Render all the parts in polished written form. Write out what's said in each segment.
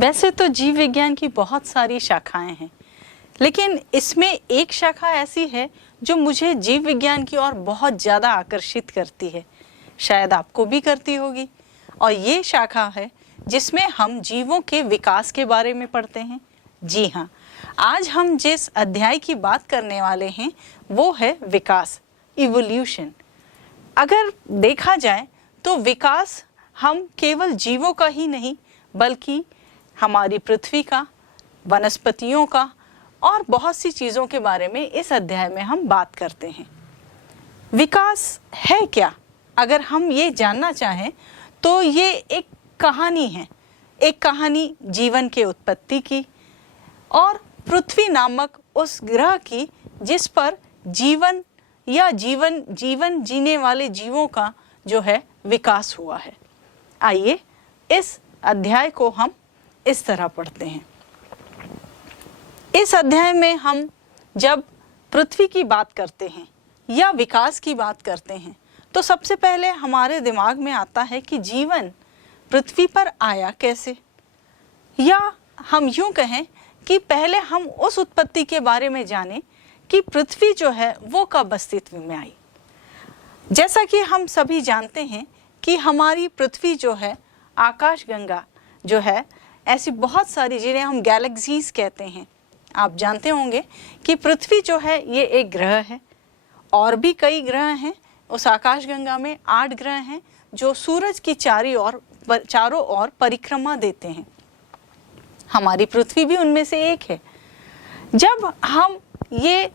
वैसे तो जीव विज्ञान की बहुत सारी शाखाएं हैं, लेकिन इसमें एक शाखा ऐसी है जो मुझे जीव विज्ञान की ओर बहुत ज़्यादा आकर्षित करती है, शायद आपको भी करती होगी। और ये शाखा है जिसमें हम जीवों के विकास के बारे में पढ़ते हैं। जी हाँ, आज हम जिस अध्याय की बात करने वाले हैं वो है विकास, इवोल्यूशन। अगर देखा जाए तो विकास हम केवल जीवों का ही नहीं बल्कि हमारी पृथ्वी का, वनस्पतियों का और बहुत सी चीज़ों के बारे में इस अध्याय में हम बात करते हैं। विकास है क्या? अगर हम ये जानना चाहें तो ये एक कहानी है, एक कहानी जीवन के उत्पत्ति की और पृथ्वी नामक उस ग्रह की जिस पर जीवन या जीवन जीने वाले जीवों का जो है विकास हुआ है। आइए इस अध्याय को हम इस तरह पढ़ते हैं। इस अध्याय में हम जब पृथ्वी की बात करते हैं या विकास की बात करते हैं तो सबसे पहले हमारे दिमाग में आता है कि जीवन पृथ्वी पर आया कैसे, या हम यूं कहें कि पहले हम उस उत्पत्ति के बारे में जानें कि पृथ्वी जो है वो कब अस्तित्व में आई। जैसा कि हम सभी जानते हैं कि हमारी पृथ्वी जो है, आकाशगंगा जो है, ऐसी बहुत सारी जिन्हें हम गैलेक्सीज कहते हैं। आप जानते होंगे कि पृथ्वी जो है ये एक ग्रह है, और भी कई ग्रह हैं। उस आकाशगंगा में 8 ग्रह हैं जो सूरज की चारों ओर परिक्रमा देते हैं। हमारी पृथ्वी भी उनमें से एक है। जब हम ये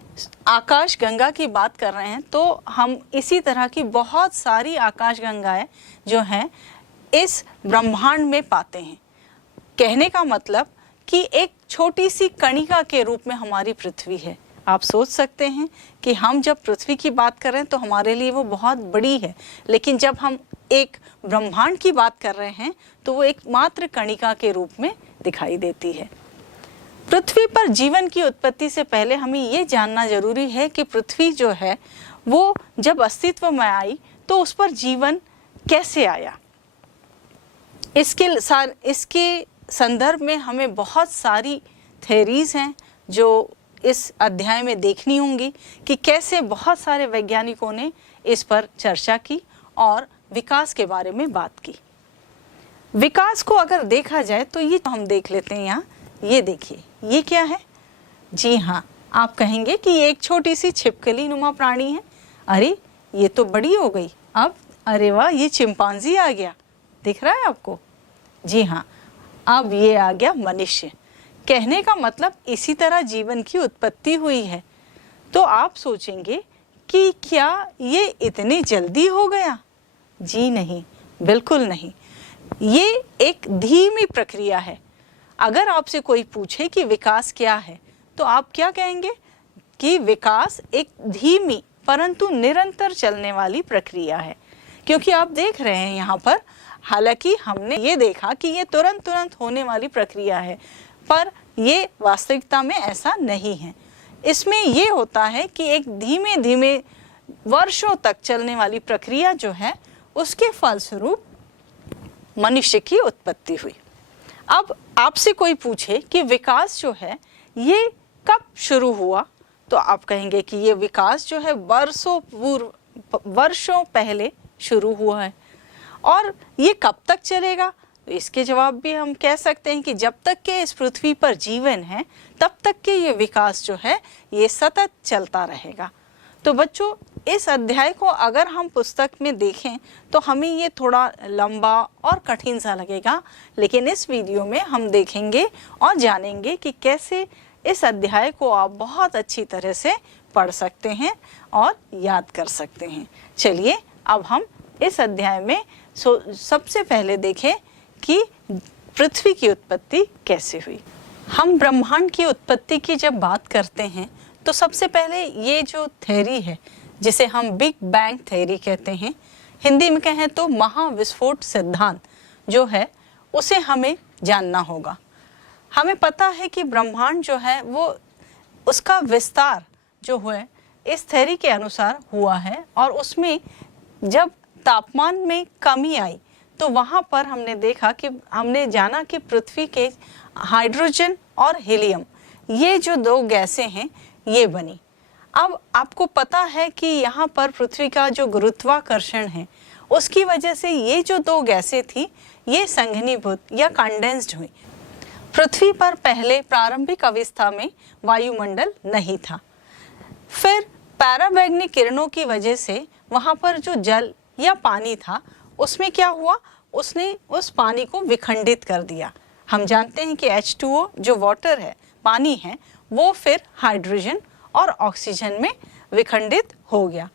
आकाशगंगा की बात कर रहे हैं तो हम इसी तरह की बहुत सारी आकाशगंगाएं जो हैं इस ब्रह्मांड में पाते हैं। कहने का मतलब कि एक छोटी सी कणिका के रूप में हमारी पृथ्वी है। आप सोच सकते हैं कि हम जब पृथ्वी की बात कर रहे हैं तो हमारे लिए वो बहुत बड़ी है, लेकिन जब हम एक ब्रह्मांड की बात कर रहे हैं तो वो एक मात्र कणिका के रूप में दिखाई देती है। पृथ्वी पर जीवन की उत्पत्ति से पहले हमें ये जानना जरूरी है कि पृथ्वी जो है वो जब अस्तित्व में आई तो उस पर जीवन कैसे आया। इसके संदर्भ में हमें बहुत सारी थ्योरीज हैं जो इस अध्याय में देखनी होंगी कि कैसे बहुत सारे वैज्ञानिकों ने इस पर चर्चा की और विकास के बारे में बात की। विकास को अगर देखा जाए तो ये हम देख लेते हैं यहाँ। ये देखिए, ये क्या है? जी हाँ, आप कहेंगे कि ये एक छोटी सी छिपकली नुमा प्राणी है। अरे ये तो बड़ी हो गई अब। अरे वाह, ये चिंपांजी आ गया, दिख रहा है आपको? जी हाँ, अब ये आ गया मनुष्य। कहने का मतलब इसी तरह जीवन की उत्पत्ति हुई है। तो आप सोचेंगे कि क्या ये इतनी जल्दी हो गया? जी नहीं, बिल्कुल नहीं। ये एक धीमी प्रक्रिया है। अगर आपसे कोई पूछे कि विकास क्या है तो आप क्या कहेंगे? कि विकास एक धीमी परंतु निरंतर चलने वाली प्रक्रिया है। क्योंकि आप देख रहे हैं यहाँ पर, हालांकि हमने ये देखा कि ये तुरंत होने वाली प्रक्रिया है, पर ये वास्तविकता में ऐसा नहीं है। इसमें ये होता है कि एक धीमे धीमे वर्षों तक चलने वाली प्रक्रिया जो है उसके फलस्वरूप मनुष्य की उत्पत्ति हुई। अब आपसे कोई पूछे कि विकास जो है ये कब शुरू हुआ तो आप कहेंगे कि ये विकास जो है वर्षों पहले शुरू हुआ है। और ये कब तक चलेगा? तो इसके जवाब भी हम कह सकते हैं कि जब तक के इस पृथ्वी पर जीवन है तब तक के ये विकास जो है ये सतत चलता रहेगा। तो बच्चों, इस अध्याय को अगर हम पुस्तक में देखें तो हमें ये थोड़ा लंबा और कठिन सा लगेगा, लेकिन इस वीडियो में हम देखेंगे और जानेंगे कि कैसे इस अध्याय को आप बहुत अच्छी तरह से पढ़ सकते हैं और याद कर सकते हैं। चलिए अब हम इस अध्याय में सबसे पहले देखें कि पृथ्वी की उत्पत्ति कैसे हुई। हम ब्रह्मांड की उत्पत्ति की जब बात करते हैं तो सबसे पहले ये जो थ्योरी है जिसे हम बिग बैंग थ्योरी कहते हैं, हिंदी में कहें तो महाविस्फोट सिद्धांत जो है, उसे हमें जानना होगा। हमें पता है कि ब्रह्मांड जो है वो उसका विस्तार जो है इस थ्योरी के अनुसार हुआ है, और उसमें जब तापमान में कमी आई तो वहाँ पर हमने जाना कि पृथ्वी के हाइड्रोजन और हीलियम, ये जो दो गैसें हैं ये बनी। अब आपको पता है कि यहाँ पर पृथ्वी का जो गुरुत्वाकर्षण है उसकी वजह से ये जो दो गैसें थी ये संघनीभूत या कंडेंस्ड हुई। पृथ्वी पर पहले प्रारंभिक अवस्था में वायुमंडल नहीं था, फिर पराबैंगनी किरणों की वजह से वहाँ पर जो जल या पानी था उसमें क्या हुआ, उसने उस पानी को विखंडित कर दिया। हम जानते हैं कि H2O जो वाटर है, पानी है, वो फिर हाइड्रोजन और ऑक्सीजन में विखंडित हो गया।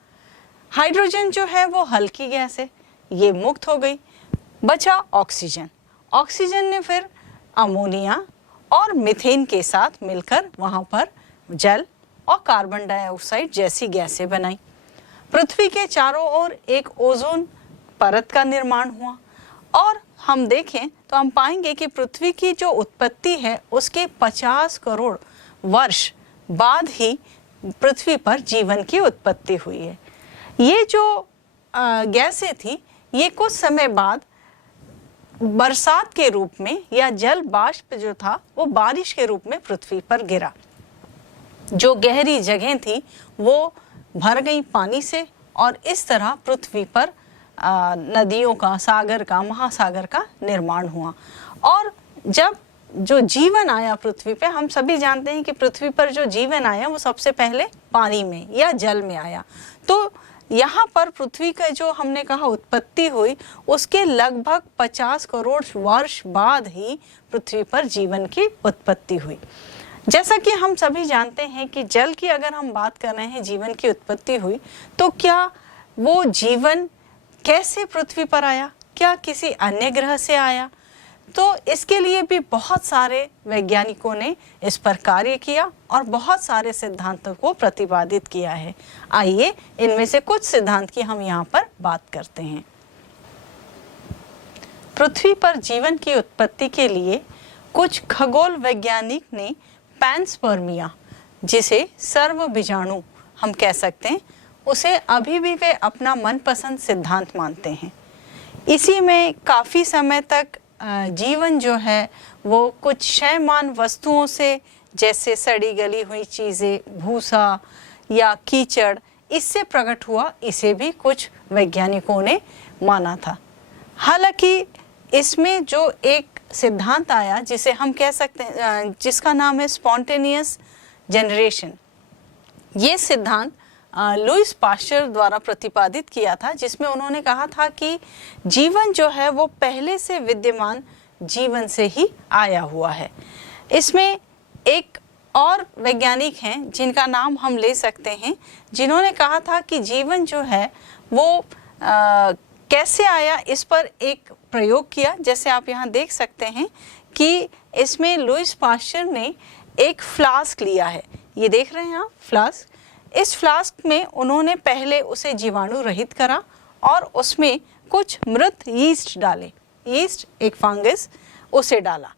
हाइड्रोजन जो है वो हल्की गैस है, ये मुक्त हो गई, बचा ऑक्सीजन। ऑक्सीजन ने फिर अमोनिया और मीथेन के साथ मिलकर वहाँ पर जल और कार्बन डाइऑक्साइड जैसी गैसें बनाई। पृथ्वी के चारों ओर एक ओजोन परत का निर्माण हुआ और हम देखें तो हम पाएंगे कि पृथ्वी की जो उत्पत्ति है उसके 50 करोड़ वर्ष बाद ही पृथ्वी पर जीवन की उत्पत्ति हुई है। ये जो गैसें थी ये कुछ समय बाद बरसात के रूप में या जल बाष्प जो था वो बारिश के रूप में पृथ्वी पर गिरा। जो गहरी जगह थी वो भर गई पानी से और इस तरह पृथ्वी पर नदियों का, सागर का, महासागर का निर्माण हुआ। और जब जो जीवन आया पृथ्वी पे, हम सभी जानते हैं कि पृथ्वी पर जो जीवन आया वो सबसे पहले पानी में या जल में आया। तो यहाँ पर पृथ्वी का जो हमने कहा उत्पत्ति हुई उसके लगभग 50 करोड़ वर्ष बाद ही पृथ्वी पर जीवन की उत्पत्ति हुई। जैसा कि हम सभी जानते हैं कि जल की अगर हम बात कर रहे हैं, जीवन की उत्पत्ति हुई, तो क्या वो जीवन कैसे पृथ्वी पर आया, क्या किसी अन्य ग्रह से आया? तो इसके लिए भी बहुत सारे वैज्ञानिकों ने इस पर कार्य किया और बहुत सारे सिद्धांतों को प्रतिपादित किया है। आइए इनमें से कुछ सिद्धांत की हम यहाँ पर बात करते हैं। पृथ्वी पर जीवन की उत्पत्ति के लिए कुछ खगोल वैज्ञानिक ने पैंसपर्मिया, जिसे सर्वबीजाणु हम कह सकते हैं, उसे अभी भी वे अपना मनपसंद सिद्धांत मानते हैं। इसी में काफ़ी समय तक जीवन जो है वो कुछ क्षयमान वस्तुओं से, जैसे सड़ी गली हुई चीज़ें, भूसा या कीचड़, इससे प्रकट हुआ, इसे भी कुछ वैज्ञानिकों ने माना था। हालांकि इसमें जो एक सिद्धांत आया जिसे हम कह सकते हैं, जिसका नाम है स्पॉन्टेनियस जनरेशन, ये सिद्धांत लुईस पाश्चर द्वारा प्रतिपादित किया था, जिसमें उन्होंने कहा था कि जीवन जो है वो पहले से विद्यमान जीवन से ही आया हुआ है। इसमें एक और वैज्ञानिक हैं जिनका नाम हम ले सकते हैं, जिन्होंने कहा था कि जीवन जो है वो कैसे आया, इस पर एक प्रयोग किया। जैसे आप यहाँ देख सकते हैं कि इसमें लुईस पाश्चर ने एक फ्लास्क लिया है, ये देख रहे हैं आप फ्लास्क। इस फ्लास्क में उन्होंने पहले उसे जीवाणु रहित करा और उसमें कुछ मृत यीस्ट डाले, यीस्ट एक फंगस, उसे डाला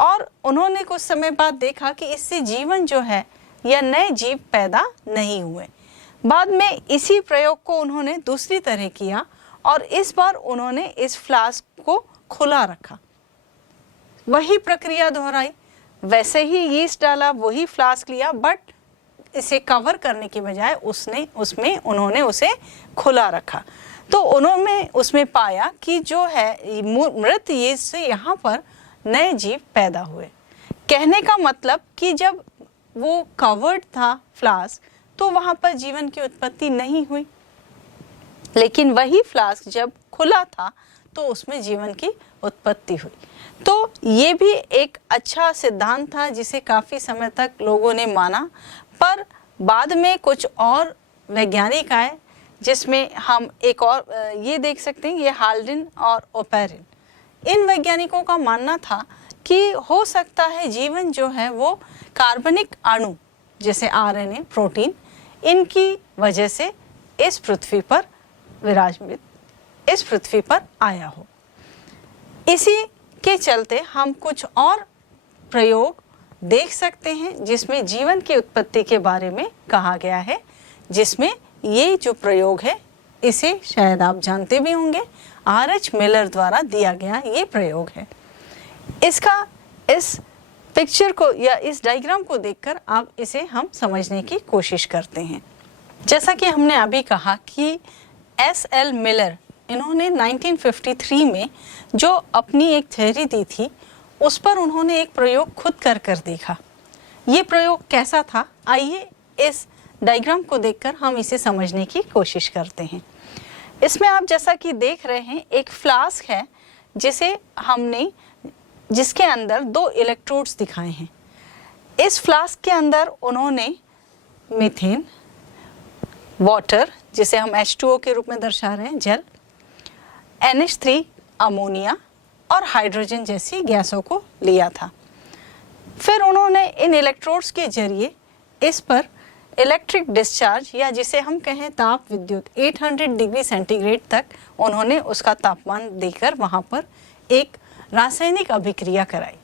और उन्होंने कुछ समय बाद देखा कि इससे जीवन जो है या नए जीव पैदा नहीं हुए। बाद में इसी प्रयोग को उन्होंने दूसरी तरह किया और इस बार उन्होंने इस फ्लास्क को खुला रखा, वही प्रक्रिया दोहराई, वैसे ही यीस्ट डाला, वही फ्लास्क लिया, बट इसे कवर करने के बजाय उन्होंने उसे खुला रखा। तो उन्होंने उसमें पाया कि जो है मृत यीस्ट से यहाँ पर नए जीव पैदा हुए। कहने का मतलब कि जब वो कवर्ड था फ्लास्क तो वहाँ पर जीवन की उत्पत्ति नहीं हुई, लेकिन वही फ्लास्क जब खुला था तो उसमें जीवन की उत्पत्ति हुई। तो ये भी एक अच्छा सिद्धांत था जिसे काफ़ी समय तक लोगों ने माना, पर बाद में कुछ और वैज्ञानिक आए जिसमें हम एक और ये देख सकते हैं, ये हाल्डिन और ओपेरिन। इन वैज्ञानिकों का मानना था कि हो सकता है जीवन जो है वो कार्बनिक अणु जैसे आरएनए, प्रोटीन, इनकी वजह से इस पृथ्वी पर विराजमान, इस पृथ्वी पर आया हो। इसी के चलते हम कुछ और प्रयोग देख सकते हैं जिसमें जीवन की उत्पत्ति के बारे में कहा गया है, जिसमें ये जो प्रयोग है इसे शायद आप जानते भी होंगे, आर.एच. मिलर द्वारा दिया गया ये प्रयोग है। इसका इस पिक्चर को या इस डायग्राम को देखकर आप इसे हम समझने की कोशिश करते हैं। जैसा कि हमने अभी कहा कि S.L. मिलर इन्होंने 1953 में जो अपनी एक थ्योरी दी थी उस पर उन्होंने एक प्रयोग खुद कर देखा। ये प्रयोग कैसा था, आइए इस डायग्राम को देखकर हम इसे समझने की कोशिश करते हैं। इसमें आप जैसा कि देख रहे हैं एक फ्लास्क है जिसके अंदर 2 इलेक्ट्रोड्स दिखाए हैं। इस फ्लास्क के अंदर उन्होंने मीथेन, वाटर जिसे हम H2O के रूप में दर्शा रहे हैं, जल, NH3 अमोनिया और हाइड्रोजन जैसी गैसों को लिया था। फिर उन्होंने इन इलेक्ट्रोड्स के जरिए इस पर इलेक्ट्रिक डिस्चार्ज या जिसे हम कहें ताप विद्युत 800 डिग्री सेंटीग्रेड तक उन्होंने उसका तापमान देकर वहाँ पर एक रासायनिक अभिक्रिया कराई।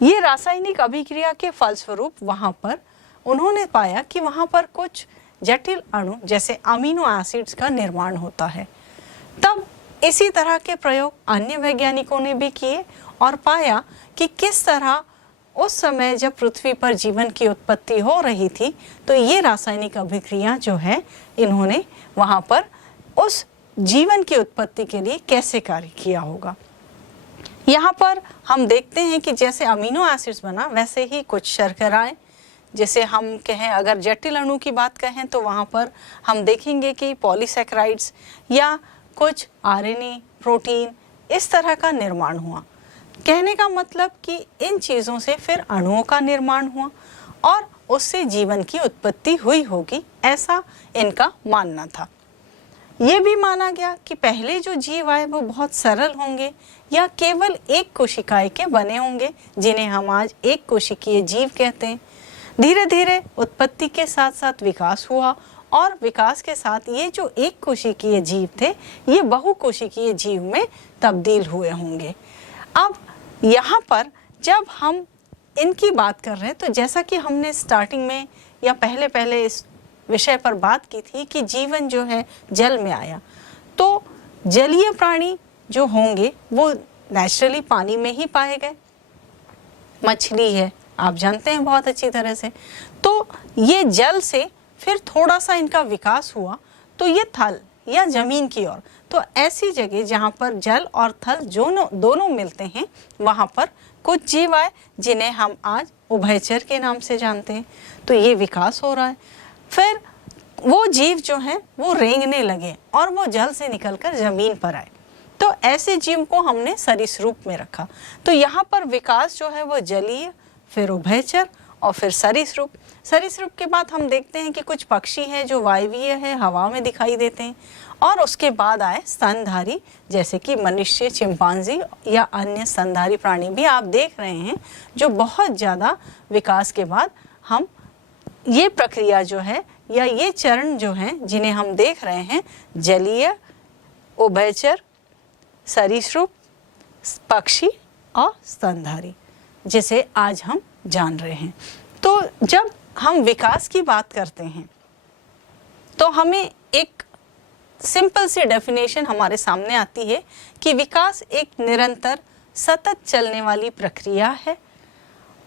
ये रासायनिक अभिक्रिया के फलस्वरूप वहाँ पर उन्होंने पाया कि वहाँ पर कुछ जटिल अणु जैसे अमीनो एसिड्स का निर्माण होता है। तब इसी तरह के प्रयोग अन्य वैज्ञानिकों ने भी किए और पाया कि किस तरह उस समय जब पृथ्वी पर जीवन की उत्पत्ति हो रही थी तो ये रासायनिक अभिक्रिया जो है इन्होंने वहाँ पर उस जीवन की उत्पत्ति के लिए कैसे कार्य किया होगा। यहाँ पर हम देखते हैं कि जैसे अमीनो एसिड्स बना वैसे ही कुछ शर्कराएं, जैसे हम कहें अगर जटिल अणु की बात कहें तो वहाँ पर हम देखेंगे कि पॉलीसैकेराइड्स या कुछ RNA, प्रोटीन, इस तरह का निर्माण हुआ। कहने का मतलब कि इन चीज़ों से फिर अणुओं का निर्माण हुआ और उससे जीवन की उत्पत्ति हुई होगी, ऐसा इनका मानना था। ये भी माना गया कि पहले जो जीव आए वो बहुत सरल होंगे या केवल एक कोशिकाएं के बने होंगे, जिन्हें हम आज एक कोशिकीय जीव कहते हैं। धीरे धीरे उत्पत्ति के साथ साथ विकास हुआ और विकास के साथ ये जो एक कोशिकीय जीव थे ये बहुकोशिकीय जीव में तब्दील हुए होंगे। अब यहाँ पर जब हम इनकी बात कर रहे हैं तो जैसा कि हमने स्टार्टिंग में या पहले इस विषय पर बात की थी कि जीवन जो है जल में आया, तो जलीय प्राणी जो होंगे वो नेचुरली पानी में ही पाए गए। मछली है, आप जानते हैं बहुत अच्छी तरह से। तो ये जल से फिर थोड़ा सा इनका विकास हुआ तो ये थल या जमीन की ओर, तो ऐसी जगह जहाँ पर जल और थल दोनों मिलते हैं वहाँ पर कुछ जीव आए जिन्हें हम आज उभयचर के नाम से जानते हैं। तो ये विकास हो रहा है। फिर वो जीव जो हैं वो रेंगने लगे और वो जल से निकलकर जमीन पर आए, तो ऐसे जीव को हमने सरीसृप में रखा। तो यहाँ पर विकास जो है वो जलीय, फिर उभयचर और फिर सरीसृप। सरीसृप के बाद हम देखते हैं कि कुछ पक्षी हैं जो वायवीय है, हवा में दिखाई देते हैं, और उसके बाद आए स्तनधारी जैसे कि मनुष्य, चिंपांजी या अन्य स्तनधारी प्राणी भी आप देख रहे हैं, जो बहुत ज़्यादा विकास के बाद हम ये प्रक्रिया जो है या ये चरण जो हैं जिन्हें हम देख रहे हैं, जलीय, उभयचर, सरीसृप, पक्षी और स्तनधारी, जिसे आज हम जान रहे हैं। तो जब हम विकास की बात करते हैं तो हमें एक सिंपल सी डेफिनेशन हमारे सामने आती है कि विकास एक निरंतर सतत चलने वाली प्रक्रिया है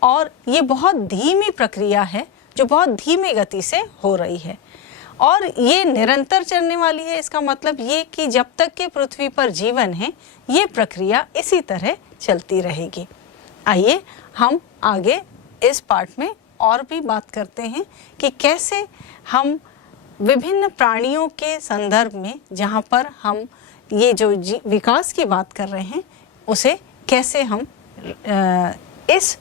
और ये बहुत धीमी प्रक्रिया है जो बहुत धीमी गति से हो रही है, और ये निरंतर चलने वाली है। इसका मतलब ये कि जब तक कि पृथ्वी पर जीवन है ये प्रक्रिया इसी तरह चलती रहेगी। आइए हम आगे इस पार्ट में और भी बात करते हैं कि कैसे हम विभिन्न प्राणियों के संदर्भ में जहाँ पर हम ये जो विकास की बात कर रहे हैं उसे कैसे हम इस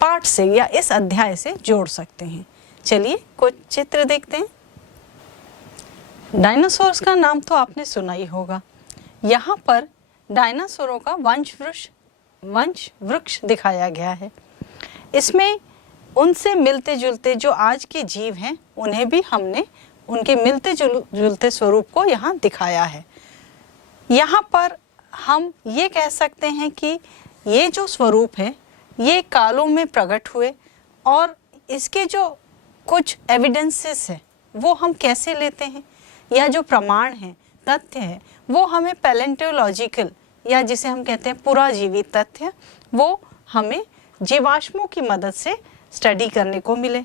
पार्ट से या इस अध्याय से जोड़ सकते हैं। चलिए कुछ चित्र देखते हैं। डायनासोर्स का नाम तो आपने सुना ही होगा। यहाँ पर डायनासोरों का वंश वृक्ष दिखाया गया है। इसमें उनसे मिलते जुलते जो आज के जीव हैं उन्हें भी हमने उनके मिलते जुलते स्वरूप को यहाँ दिखाया है। यहाँ पर हम ये कह सकते हैं कि ये जो स्वरूप है ये कालों में प्रकट हुए, और इसके जो कुछ एविडेंसेस है वो हम कैसे लेते हैं या जो प्रमाण हैं तथ्य है वो हमें पैलेंटोलॉजिकल या जिसे हम कहते हैं पुराजीवी तथ्य, वो हमें जीवाश्मों की मदद से स्टडी करने को मिले।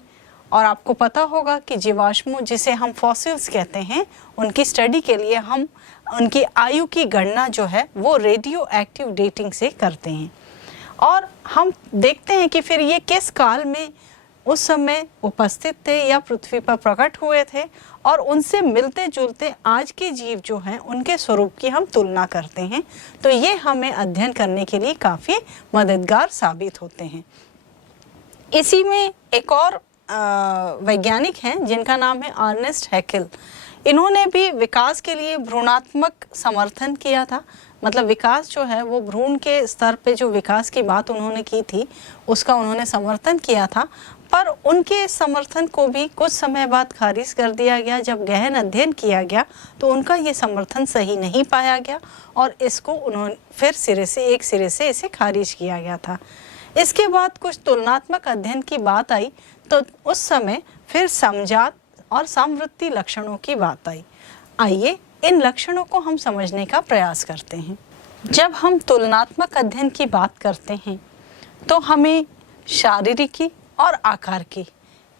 और आपको पता होगा कि जीवाश्मों जिसे हम फॉसिल्स कहते हैं, उनकी स्टडी के लिए हम उनकी आयु की गणना जो है वो रेडियो एक्टिव डेटिंग से करते हैं। और हम देखते हैं कि फिर ये किस काल में उस समय उपस्थित थे या पृथ्वी पर प्रकट हुए थे, और उनसे मिलते जुलते आज के जीव जो हैं उनके स्वरूप की हम तुलना करते हैं। तो ये हमें अध्ययन करने के लिए काफ़ी मददगार साबित होते हैं। इसी में एक और वैज्ञानिक हैं जिनका नाम है अर्नेस्ट हैकेल। इन्होंने भी विकास के लिए भ्रूणात्मक समर्थन किया था। मतलब विकास जो है वो भ्रूण के स्तर पे जो विकास की बात उन्होंने की थी उसका उन्होंने समर्थन किया था, पर उनके समर्थन को भी कुछ समय बाद खारिज कर दिया गया। जब गहन अध्ययन किया गया तो उनका ये समर्थन सही नहीं पाया गया और इसको उन्होंने फिर एक सिरे से इसे खारिज किया गया था। इसके बाद कुछ तुलनात्मक अध्ययन की बात आई तो उस समय फिर समजात और समवृत्ति लक्षणों की बात आई। आइए इन लक्षणों को हम समझने का प्रयास करते हैं। जब हम तुलनात्मक अध्ययन की बात करते हैं तो हमें शारीरिकी और आकार की,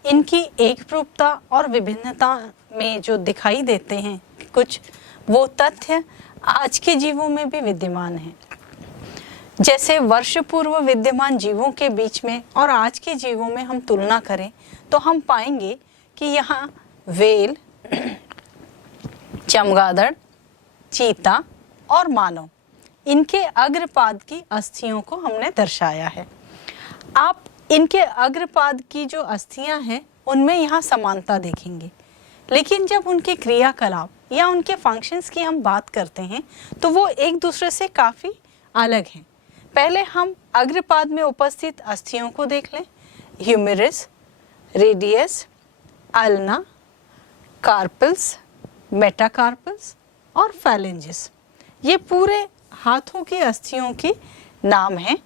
इनकी एकरूपता और विभिन्नता में जो दिखाई देते हैं कुछ, वो तथ्य आज के जीवों में भी विद्यमान हैं। जैसे वर्ष पूर्व विद्यमान जीवों के बीच में और आज के जीवों में हम तुलना करें तो हम पाएंगे कि यहाँ व्हेल, चमगादड़, चीता और मानव, इनके अग्रपाद की अस्थियों को हमने दर्शाया है। आप इनके अग्रपाद की जो अस्थियां हैं उनमें यहाँ समानता देखेंगे, लेकिन जब उनके क्रियाकलाप या उनके फंक्शंस की हम बात करते हैं तो वो एक दूसरे से काफ़ी अलग हैं। पहले हम अग्रपाद में उपस्थित अस्थियों को देख लें। ह्यूमेरस, रेडियस, अल्ना, कार्पल्स, मेटाकार्पल्स और फैलेंजिस, ये पूरे हाथों की अस्थियों के नाम हैं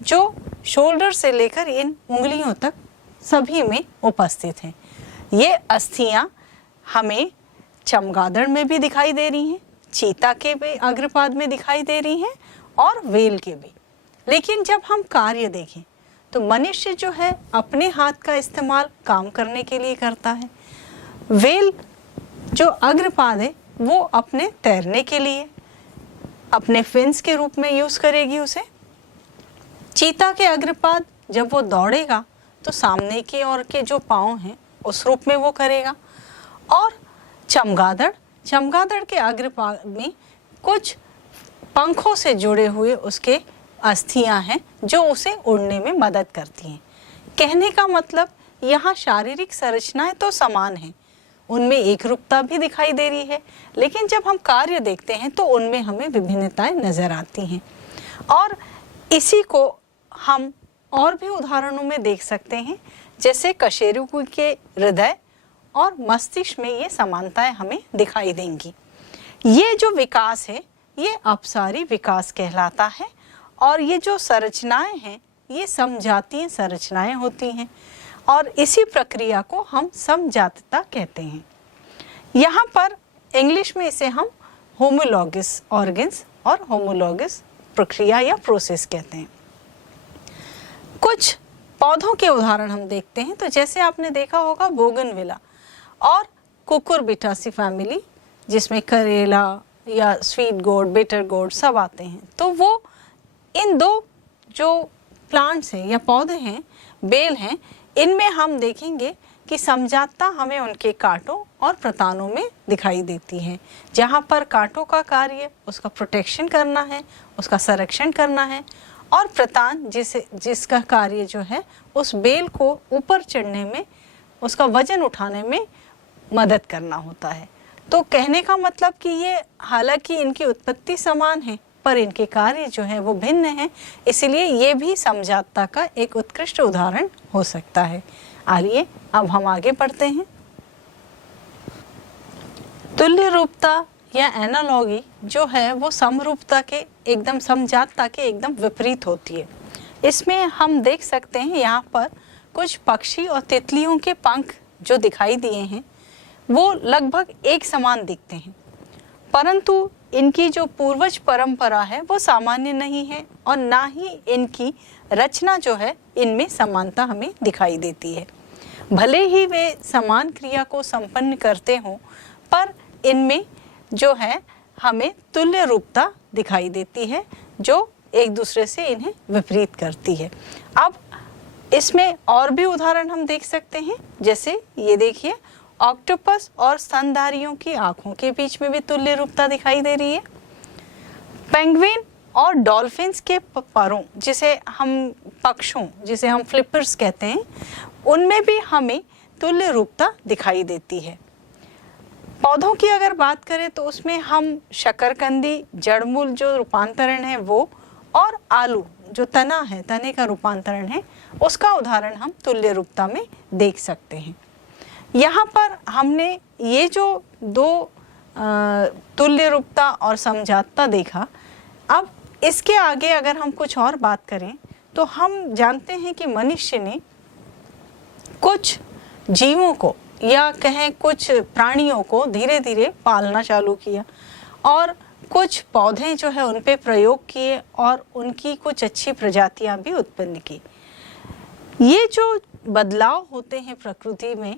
जो शोल्डर से लेकर इन उंगलियों तक सभी में उपस्थित हैं। ये अस्थियां हमें चमगादड़ में भी दिखाई दे रही हैं, चीता के भी अग्रपाद में दिखाई दे रही हैं और व्हेल के भी। लेकिन जब हम कार्य देखें तो मनुष्य जो है अपने हाथ का इस्तेमाल काम करने के लिए करता है। व्हेल जो अग्रपाद है वो अपने तैरने के लिए अपने फिन्स के रूप में यूज़ करेगी उसे। चीता के अग्रपाद जब वो दौड़ेगा तो सामने के और के जो पाँव हैं उस रूप में वो करेगा। और चमगादड़ के अग्रपाद में कुछ पंखों से जुड़े हुए उसके अस्थियां हैं जो उसे उड़ने में मदद करती हैं। कहने का मतलब यहाँ शारीरिक संरचनाएं तो समान हैं, उनमें एकरूपता भी दिखाई दे रही है, लेकिन जब हम कार्य देखते हैं तो उनमें हमें विभिन्नताएं नजर आती हैं। और इसी को हम और भी उदाहरणों में देख सकते हैं, जैसे कशेरुकी के हृदय और मस्तिष्क में ये समानताएं हमें दिखाई देंगी। ये जो विकास है ये अपसारी विकास कहलाता है और ये जो संरचनाएं हैं ये समजातीय संरचनाएं होती हैं और इसी प्रक्रिया को हम समजातता कहते हैं। यहाँ पर इंग्लिश में इसे हम होमोलॉगस ऑर्गन्स और होमोलॉगस प्रक्रिया या प्रोसेस कहते हैं। कुछ पौधों के उदाहरण हम देखते हैं तो जैसे आपने देखा होगा बोगनविला और कुकुरबिटासी फैमिली, जिसमें करेला या स्वीट गोड, बिटर गोड सब आते हैं। तो वो इन दो जो प्लांट्स हैं या पौधे हैं, बेल हैं, इनमें हम देखेंगे कि समजातता हमें उनके कांटों और प्रतानों में दिखाई देती है। जहाँ पर कांटों का कार्य उसका प्रोटेक्शन करना है, उसका संरक्षण करना है, और प्रतान जिसका कार्य जो है उस बेल को ऊपर चढ़ने में, उसका वजन उठाने में मदद करना होता है। तो कहने का मतलब कि ये हालांकि इनकी उत्पत्ति समान है पर इनके कार्य जो है वो भिन्न हैं, इसलिए ये भी समजातता का एक उत्कृष्ट उदाहरण हो सकता है। आइए अब हम आगे बढ़ते हैं। तुल्य रूपता या एनालॉगी जो है वो समरूपता के एकदम, समजातता के एकदम विपरीत होती है। इसमें हम देख सकते हैं यहाँ पर कुछ पक्षी और तितलियों के पंख जो दिखाई दिए हैं वो लगभग एक समान दिखते हैं, परंतु इनकी जो पूर्वज परंपरा है वो सामान्य नहीं है और ना ही इनकी रचना जो है इनमें समानता हमें दिखाई देती है। भले ही वे समान क्रिया को संपन्न करते हों, पर इनमें जो है हमें तुल्य रूपता दिखाई देती है जो एक दूसरे से इन्हें विपरीत करती है। अब इसमें और भी उदाहरण हम देख सकते हैं, जैसे ये देखिए, ऑक्टोपस और स्तनधारियों की आंखों के बीच में भी तुल्य रूपता दिखाई दे रही है। पेंगुइन और डॉल्फिन्स के परों, जिसे हम फ्लिपर्स कहते हैं, उनमें भी हमें तुल्य रूपता दिखाई देती है। पौधों की अगर बात करें तो उसमें हम शकरकंदी, जड़मूल जो रूपांतरण है वो, और आलू जो तना है, तने का रूपांतरण है, उसका उदाहरण हम तुल्य रूपता में देख सकते हैं। यहाँ पर हमने ये जो दो तुल्य रूपता और समझाता देखा। अब इसके आगे अगर हम कुछ और बात करें तो हम जानते हैं कि मनुष्य ने कुछ जीवों को या कहें कुछ प्राणियों को धीरे धीरे पालना चालू किया और कुछ पौधे जो है उन पे प्रयोग किए और उनकी कुछ अच्छी प्रजातियां भी उत्पन्न की। ये जो बदलाव होते हैं प्रकृति में,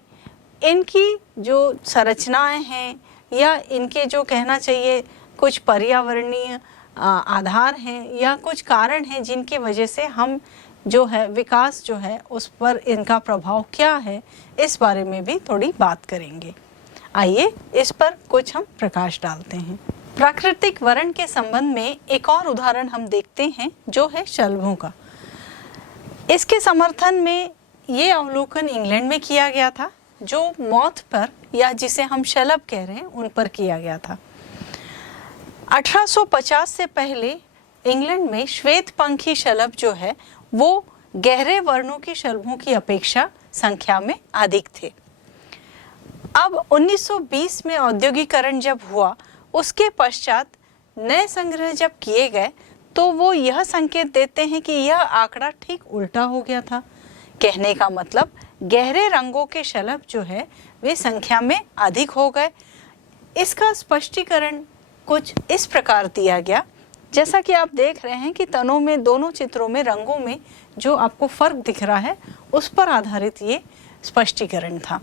इनकी जो संरचनाएं हैं या इनके जो कहना चाहिए कुछ पर्यावरणीय आधार हैं या कुछ कारण हैं जिनकी वजह से हम जो है विकास जो है उस पर इनका प्रभाव क्या है, इस बारे में भी थोड़ी बात करेंगे। आइए इस पर कुछ हम प्रकाश डालते हैं। प्राकृतिक वर्ण के संबंध में एक और उदाहरण हम देखते हैं जो है शलभों का। इसके समर्थन में ये अवलोकन इंग्लैंड में किया गया था जो मौत पर, या जिसे हम शलभ कह रहे हैं, उन पर किया गया था। 1850 से पहले इंग्लैंड में श्वेत पंखी शलभ जो है वो गहरे वर्णों के शलभों की अपेक्षा संख्या में अधिक थे। अब 1920 में औद्योगिकरण जब हुआ, उसके पश्चात नए संग्रह जब किए गए तो वो यह संकेत देते हैं कि यह आंकड़ा ठीक उल्टा हो गया था। कहने का मतलब गहरे रंगों के शलभ जो है वे संख्या में अधिक हो गए। इसका स्पष्टीकरण कुछ इस प्रकार दिया गया, जैसा कि आप देख रहे हैं कि तनों में, दोनों चित्रों में रंगों में जो आपको फर्क दिख रहा है उस पर आधारित ये स्पष्टीकरण था।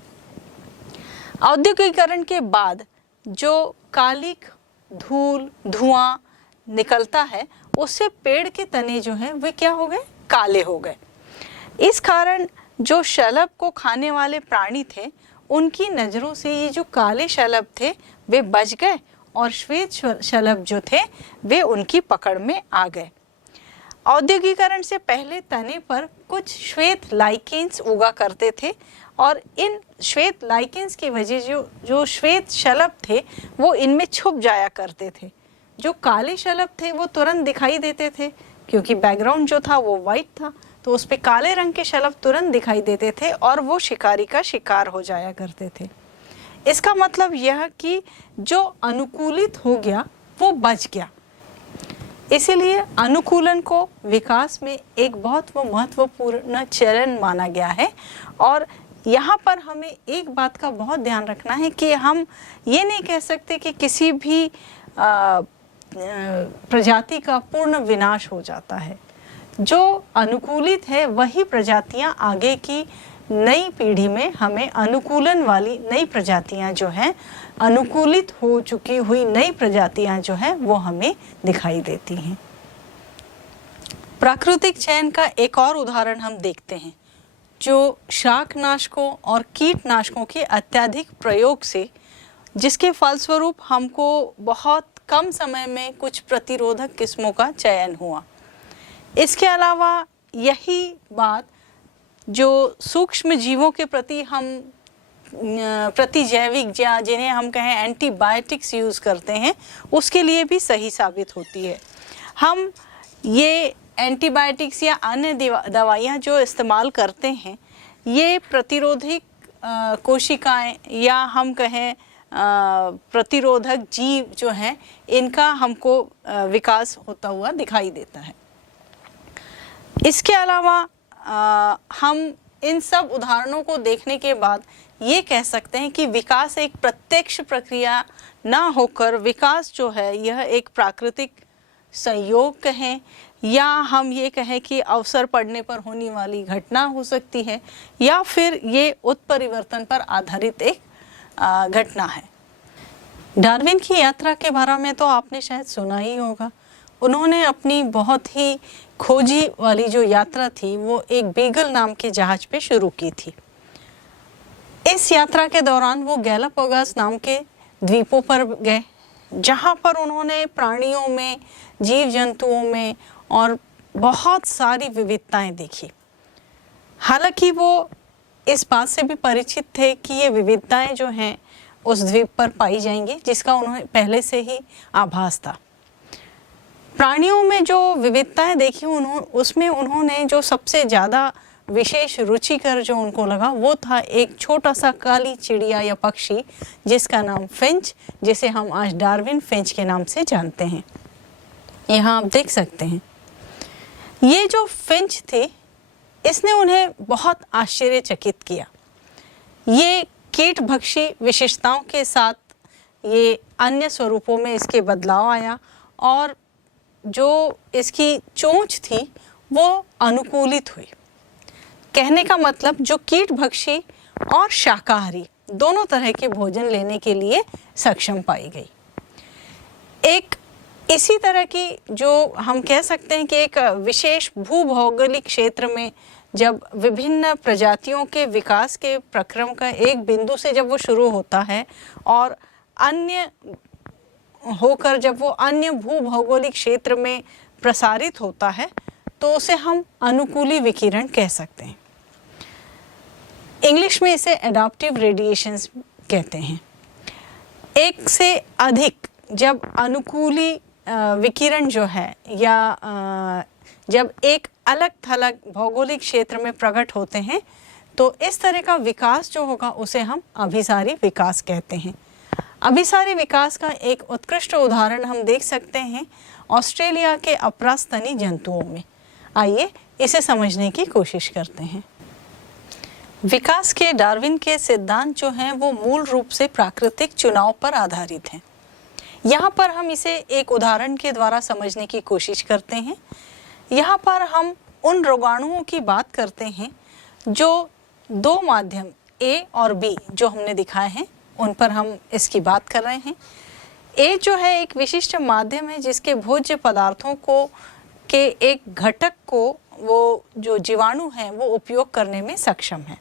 औद्योगिकरण के बाद जो कालिक, धूल, धुआं निकलता है उससे पेड़ के तने जो हैं वे क्या हो गए, काले हो गए। इस कारण जो शलभ को खाने वाले प्राणी थे उनकी नज़रों से ये जो काले शलभ थे वे बच गए और श्वेत शलभ जो थे वे उनकी पकड़ में आ गए। औद्योगिकरण से पहले तने पर कुछ श्वेत लाइकेंस उगा करते थे और इन श्वेत लाइकेंस की वजह जो श्वेत शलभ थे वो इनमें छुप जाया करते थे। जो काले शलभ थे वो तुरंत दिखाई देते थे क्योंकि बैकग्राउंड जो था वो वाइट था, तो उस पे काले रंग के शलभ तुरंत दिखाई देते थे और वो शिकारी का शिकार हो जाया करते थे। इसका मतलब यह कि जो अनुकूलित हो गया वो बच गया। इसीलिए अनुकूलन को विकास में एक बहुत महत्वपूर्ण चरण माना गया है। और यहाँ पर हमें एक बात का बहुत ध्यान रखना है कि हम ये नहीं कह सकते कि किसी भी प्रजाति का पूर्ण विनाश हो जाता है। जो अनुकूलित है वही प्रजातियां आगे की नई पीढ़ी में हमें अनुकूलन वाली नई प्रजातियां जो हैं, अनुकूलित हो चुकी हुई नई प्रजातियां जो हैं वो हमें दिखाई देती हैं। प्राकृतिक चयन का एक और उदाहरण हम देखते हैं जो शाकनाशकों और कीटनाशकों के अत्यधिक प्रयोग से, जिसके फलस्वरूप हमको बहुत कम समय में कुछ प्रतिरोधक किस्मों का चयन हुआ। इसके अलावा यही बात जो सूक्ष्म जीवों के प्रति हम प्रतिजैविक या जिन्हें हम कहें एंटीबायोटिक्स यूज़ करते हैं उसके लिए भी सही साबित होती है। हम ये एंटीबायोटिक्स या अन्य दवाइयाँ जो इस्तेमाल करते हैं ये प्रतिरोधक कोशिकाएं या हम कहें प्रतिरोधक जीव जो हैं इनका हमको विकास होता हुआ दिखाई देता है। इसके अलावा हम इन सब उदाहरणों को देखने के बाद ये कह सकते हैं कि विकास एक प्रत्यक्ष प्रक्रिया ना होकर विकास जो है यह एक प्राकृतिक संयोग कहें, या हम ये कहें कि अवसर पड़ने पर होने वाली घटना हो सकती है, या फिर ये उत्परिवर्तन पर आधारित एक घटना है। डार्विन की यात्रा के बारे में तो आपने शायद सुना ही होगा। उन्होंने अपनी बहुत ही खोजी वाली जो यात्रा थी वो एक बीगल नाम के जहाज पे शुरू की थी। इस यात्रा के दौरान वो गैलापागोस नाम के द्वीपों पर गए, जहाँ पर उन्होंने प्राणियों में, जीव जंतुओं में और बहुत सारी विविधताएं देखी। हालांकि वो इस बात से भी परिचित थे कि ये विविधताएं जो हैं उस द्वीप पर पाई जाएंगी, जिसका उन्हें पहले से ही आभास था। प्राणियों में जो विविधताएं देखी उसमें उन्होंने जो सबसे ज़्यादा विशेष रुचिकर जो उनको लगा वो था एक छोटा सा काली चिड़िया या पक्षी जिसका नाम फिंच, जिसे हम आज डार्विन फिंच के नाम से जानते हैं। यहाँ आप देख सकते हैं ये जो फिंच थी इसने उन्हें बहुत आश्चर्यचकित किया। ये कीटभक्षी विशेषताओं के साथ ये अन्य स्वरूपों में इसके बदलाव आया और जो इसकी चोंच थी वो अनुकूलित हुई। कहने का मतलब जो कीटभक्षी और शाकाहारी दोनों तरह के भोजन लेने के लिए सक्षम पाई गई। एक इसी तरह की जो हम कह सकते हैं कि एक विशेष भूभौगोलिक क्षेत्र में जब विभिन्न प्रजातियों के विकास के प्रक्रम का एक बिंदु से जब वो शुरू होता है और अन्य होकर जब वो अन्य भूभौगोलिक क्षेत्र में प्रसारित होता है तो उसे हम अनुकूली विकिरण कह सकते हैं। इंग्लिश में इसे एडाप्टिव रेडिएशंस कहते हैं। एक से अधिक जब अनुकूली विकिरण जो है या जब एक अलग थलग भौगोलिक क्षेत्र में प्रकट होते हैं तो इस तरह का विकास जो होगा उसे हम अभिसारी विकास कहते हैं। अभिसारी विकास का एक उत्कृष्ट उदाहरण हम देख सकते हैं ऑस्ट्रेलिया के अपरास्तनी जंतुओं में। आइए इसे समझने की कोशिश करते हैं। विकास के डार्विन के सिद्धांत जो हैं वो मूल रूप से प्राकृतिक चुनाव पर आधारित हैं। यहाँ पर हम इसे एक उदाहरण के द्वारा समझने की कोशिश करते हैं। यहाँ पर हम उन रोगाणुओं की बात करते हैं जो दो माध्यम ए और बी जो हमने दिखाए हैं उन पर हम इसकी बात कर रहे हैं। ए जो है एक विशिष्ट माध्यम है जिसके भोज्य पदार्थों को के एक घटक को वो जो जीवाणु हैं वो उपयोग करने में सक्षम है।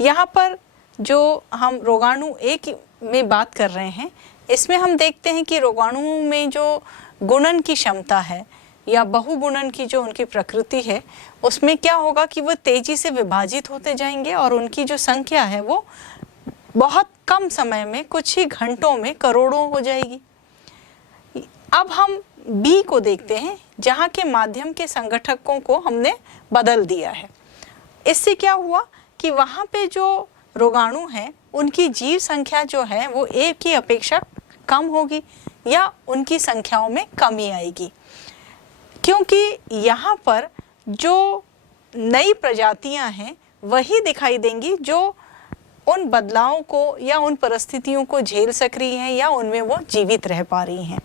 यहाँ पर जो हम रोगाणु ए की में बात कर रहे हैं इसमें हम देखते हैं कि रोगाणुओं में जो गुणन की क्षमता है या बहुगुणन की जो उनकी प्रकृति है उसमें क्या होगा कि वो तेजी से विभाजित होते जाएंगे और उनकी जो संख्या है वो बहुत कम समय में कुछ ही घंटों में करोड़ों हो जाएगी। अब हम बी को देखते हैं जहाँ के माध्यम के संगठकों को हमने बदल दिया है। इससे क्या हुआ कि वहाँ पे जो रोगाणु हैं उनकी जीव संख्या जो है वो ए की अपेक्षा कम होगी या उनकी संख्याओं में कमी आएगी, क्योंकि यहाँ पर जो नई प्रजातियाँ हैं वही दिखाई देंगी जो उन बदलावों को या उन परिस्थितियों को झेल सक रही हैं या उनमें वो जीवित रह पा रही हैं।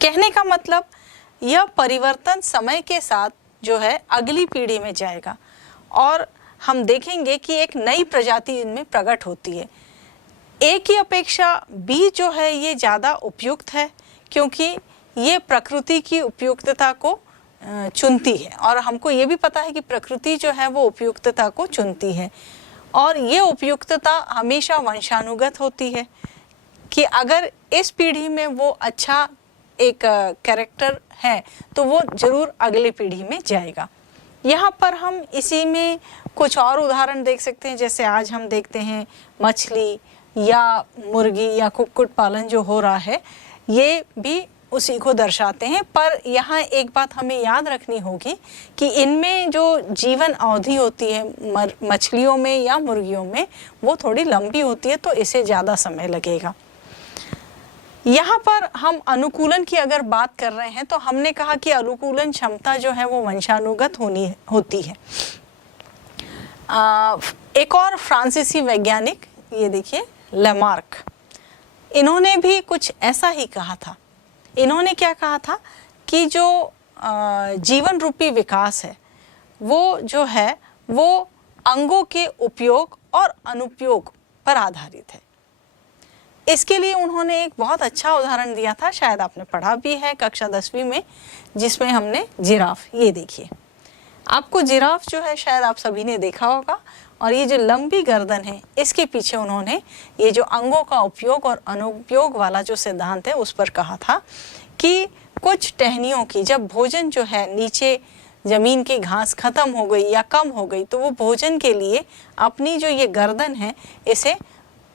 कहने का मतलब यह परिवर्तन समय के साथ जो है अगली पीढ़ी में जाएगा और हम देखेंगे कि एक नई प्रजाति इनमें प्रकट होती है। ए की अपेक्षा बी जो है ये ज़्यादा उपयुक्त है क्योंकि ये प्रकृति की उपयुक्तता को चुनती है और हमको ये भी पता है कि प्रकृति जो है वो उपयुक्तता को चुनती है और ये उपयुक्तता हमेशा वंशानुगत होती है कि अगर इस पीढ़ी में वो अच्छा एक कैरेक्टर है तो वो ज़रूर अगली पीढ़ी में जाएगा। यहाँ पर हम इसी में कुछ और उदाहरण देख सकते हैं, जैसे आज हम देखते हैं मछली या मुर्गी या कुक्कुट पालन जो हो रहा है ये भी उसी को दर्शाते हैं। पर यहाँ एक बात हमें याद रखनी होगी कि इनमें जो जीवन अवधि होती है मछलियों में या मुर्गियों में वो थोड़ी लंबी होती है तो इसे ज़्यादा समय लगेगा। यहाँ पर हम अनुकूलन की अगर बात कर रहे हैं तो हमने कहा कि अनुकूलन क्षमता जो है वो वंशानुगत होती है। एक और फ्रांसीसी वैज्ञानिक, ये देखिए लेमार्क, इन्होंने भी कुछ ऐसा ही कहा था। इन्होंने क्या कहा था कि जो जीवन रूपी विकास है वो जो है वो अंगों के उपयोग और अनुपयोग पर आधारित है। इसके लिए उन्होंने एक बहुत अच्छा उदाहरण दिया था, शायद आपने पढ़ा भी है कक्षा 10वीं में, जिसमें हमने जिराफ, ये देखिए आपको जिराफ जो है शायद आप सभी ने देखा होगा, और ये जो लंबी गर्दन है इसके पीछे उन्होंने ये जो अंगों का उपयोग और अनुपयोग वाला जो सिद्धांत है उस पर कहा था कि कुछ टहनियों की जब भोजन जो है नीचे ज़मीन की घास खत्म हो गई या कम हो गई तो वो भोजन के लिए अपनी जो ये गर्दन है इसे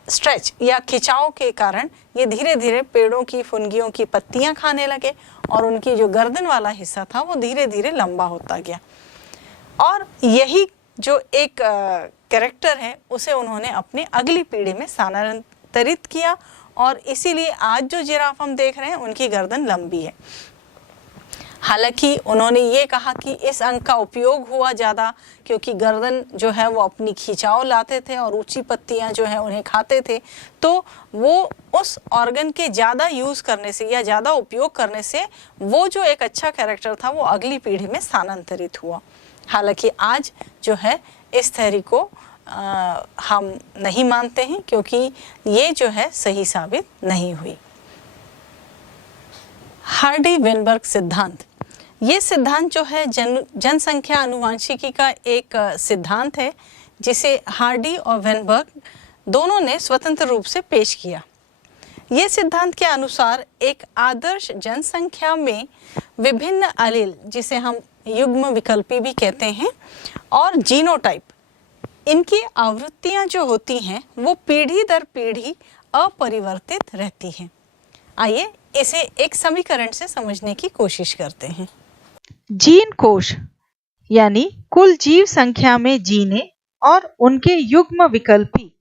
स्ट्रेच या खिंचाव के कारण ये धीरे धीरे पेड़ों की फुनगियों की पत्तियां खाने लगे और उनकी जो गर्दन वाला हिस्सा था वो धीरे धीरे लंबा होता गया। और यही जो एक कैरेक्टर है उसे उन्होंने अपनी अगली पीढ़ी में स्थानांतरित किया और इसीलिए आज जो जिराफ हम देख रहे हैं उनकी गर्दन लंबी है। हालांकि उन्होंने ये कहा कि इस अंग का उपयोग हुआ ज़्यादा क्योंकि गर्दन जो है वो अपनी खिंचाव लाते थे और ऊंची पत्तियां जो है उन्हें खाते थे, तो वो उस ऑर्गन के ज़्यादा यूज़ करने से या ज़्यादा उपयोग करने से वो जो एक अच्छा कैरेक्टर था वो अगली पीढ़ी में स्थानांतरित हुआ। हालांकि आज जो है इस थ्योरी को हम नहीं मानते हैं क्योंकि ये जो है सही साबित नहीं हुई। हार्डी-वेनबर्ग सिद्धांत, ये सिद्धांत जो है जनसंख्या अनुवांशिकी का एक सिद्धांत है जिसे हार्डी और वेनबर्ग दोनों ने स्वतंत्र रूप से पेश किया। ये सिद्धांत के अनुसार एक आदर्श जनसंख्या में विभिन्न एलील, जिसे हम युग्म विकल्पी भी कहते हैं, और जीनोटाइप, इनकी आवृत्तियां जो होती हैं वो पीढ़ी दर पीढ़ी अपरिवर्तित रहती हैं। आइए इसे एक समीकरण से समझने की कोशिश करते हैं। जीन कोश यानी कुल जीव संख्या में जीने और उनके युग्म विकल्पी,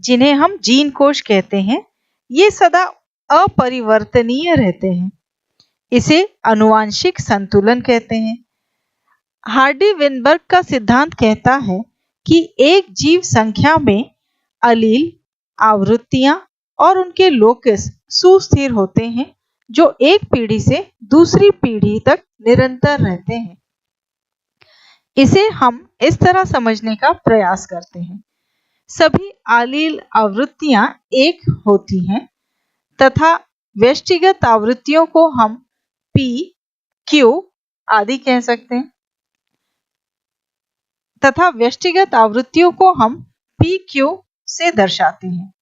जिन्हें हम जीन कोश कहते हैं, ये सदा अपरिवर्तनीय रहते हैं। इसे आनुवांशिक संतुलन कहते हैं। हार्डी-वेनबर्ग का सिद्धांत कहता है कि एक जीव संख्या में अलील, आवृत्तियां और उनके लोकस सुस्थिर होते हैं जो एक पीढ़ी से दूसरी पीढ़ी तक निरंतर रहते हैं। इसे हम इस तरह समझने का प्रयास करते हैं। सभी अलील आवृत्तियां एक होती हैं तथा व्यष्टिगत आवृत्तियों को हम P, Q आदि कह सकते हैं तथा व्यष्टिगत आवृत्तियों को हम PQ से दर्शाते हैं।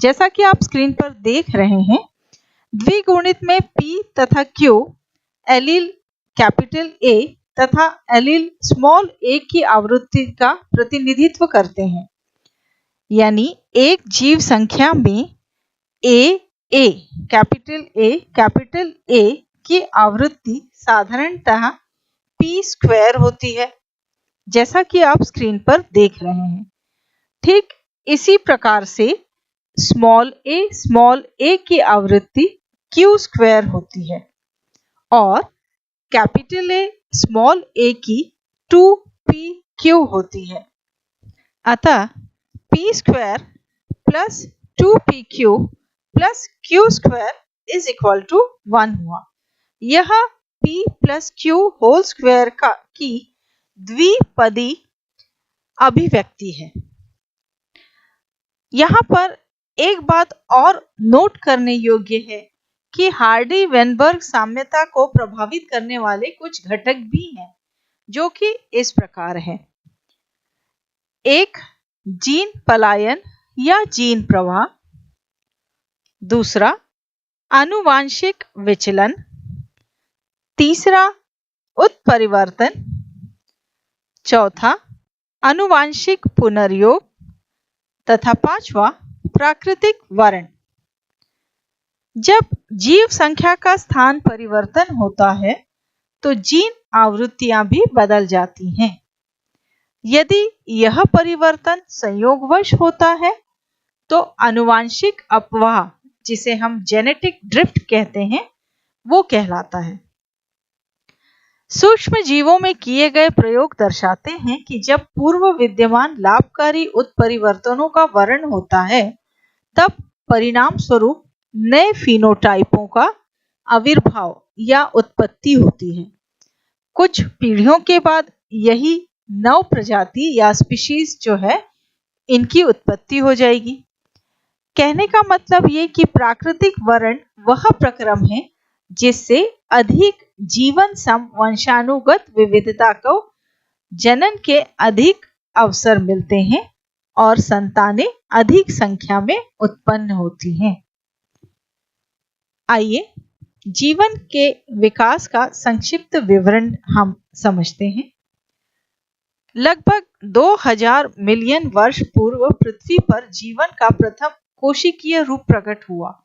जैसा कि आप स्क्रीन पर देख रहे हैं, द्विगुणित में P तथा Q एलील कैपिटल A तथा एलील स्मॉल a की आवृत्ति का प्रतिनिधित्व करते हैं। यानी एक जीव संख्या में कैपिटल A की आवृत्ति साधारणतः P स्क्वायर होती है, जैसा कि आप स्क्रीन पर देख रहे हैं। ठीक इसी प्रकार से स्मॉल a की आवृत्ति Q स्क्वायर होती है और कैपिटल A स्मॉल a की 2pq होती है। अतः p square plus 2pq plus q square is equal to 1 हुआ। यह p plus q whole square की द्विपदी अभिव्यक्ति है। यहाँ पर एक बात और नोट करने योग्य है कि हार्डी-वेनबर्ग साम्यता को प्रभावित करने वाले कुछ घटक भी हैं, जो कि इस प्रकार है। एक, जीन पलायन या जीन प्रवाह। दूसरा, आनुवांशिक विचलन। तीसरा, उत्परिवर्तन। चौथा, आनुवांशिक पुनर्योग तथा पांचवा, प्राकृतिक वर्ण। जब जीव संख्या का स्थान परिवर्तन होता है तो जीन आवृत्तियां भी बदल जाती हैं। यदि यह परिवर्तन संयोगवश होता है तो आनुवांशिक अपवाह, जिसे हम जेनेटिक ड्रिफ्ट कहते हैं, वो कहलाता है। सूक्ष्म जीवों में किए गए प्रयोग दर्शाते हैं कि जब पूर्व विद्यमान लाभकारी उत्परिवर्तनों का वर्ण होता है, तब परिणाम स्वरूप नए फिनोटाइपों का आविर्भाव या उत्पत्ति होती है। कुछ पीढ़ियों के बाद यही नव प्रजाति या स्पीशीज जो है, इनकी उत्पत्ति हो जाएगी। कहने का मतलब ये कि प्राकृतिक वर्ण वह प्रक्रम है जिससे अधिक जीवन सम वंशानुगत विविधता को जनन के अधिक अवसर मिलते हैं और संतानें अधिक संख्या में उत्पन्न होती हैं। आइए जीवन के विकास का संक्षिप्त विवरण हम समझते हैं। लगभग 2000 मिलियन वर्ष पूर्व पृथ्वी पर जीवन का प्रथम कोशिकीय रूप प्रकट हुआ।